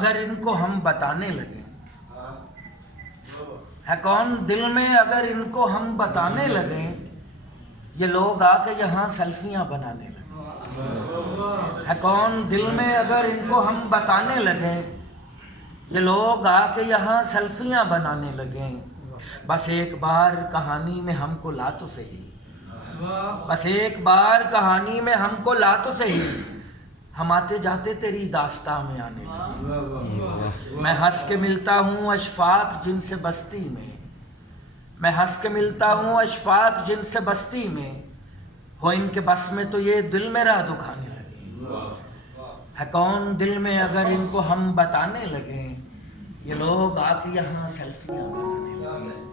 اگر ان کو ہم بتانے لگیں، ہے کون دل میں اگر ان کو ہم بتانے لگیں، یہ لوگ آ کے یہاں سیلفیاں بنانے لگیں۔ ہے کون دل میں اگر ان کو ہم بتانے لگیں، یہ لوگ آ کے یہاں سیلفیاں بنانے لگیں۔ بس ایک بار کہانی میں ہم کو لا تو صحیح، بس ایک بار کہانی میں ہم کو لا تو صحیح، ہم آتے جاتے تیری داستاں میں آنے لگے۔ میں ہنس کے ملتا ہوں اشفاق جن سے بستی میں، میں ہنس کے ملتا ہوں اشفاق جن سے بستی میں، ہو ان کے بس میں تو یہ دل میرا دکھانے لگے۔ ہے کون دل میں اگر ان کو ہم بتانے لگیں، یہ لوگ آ کے یہاں سیلفیاں بنانے لگیں۔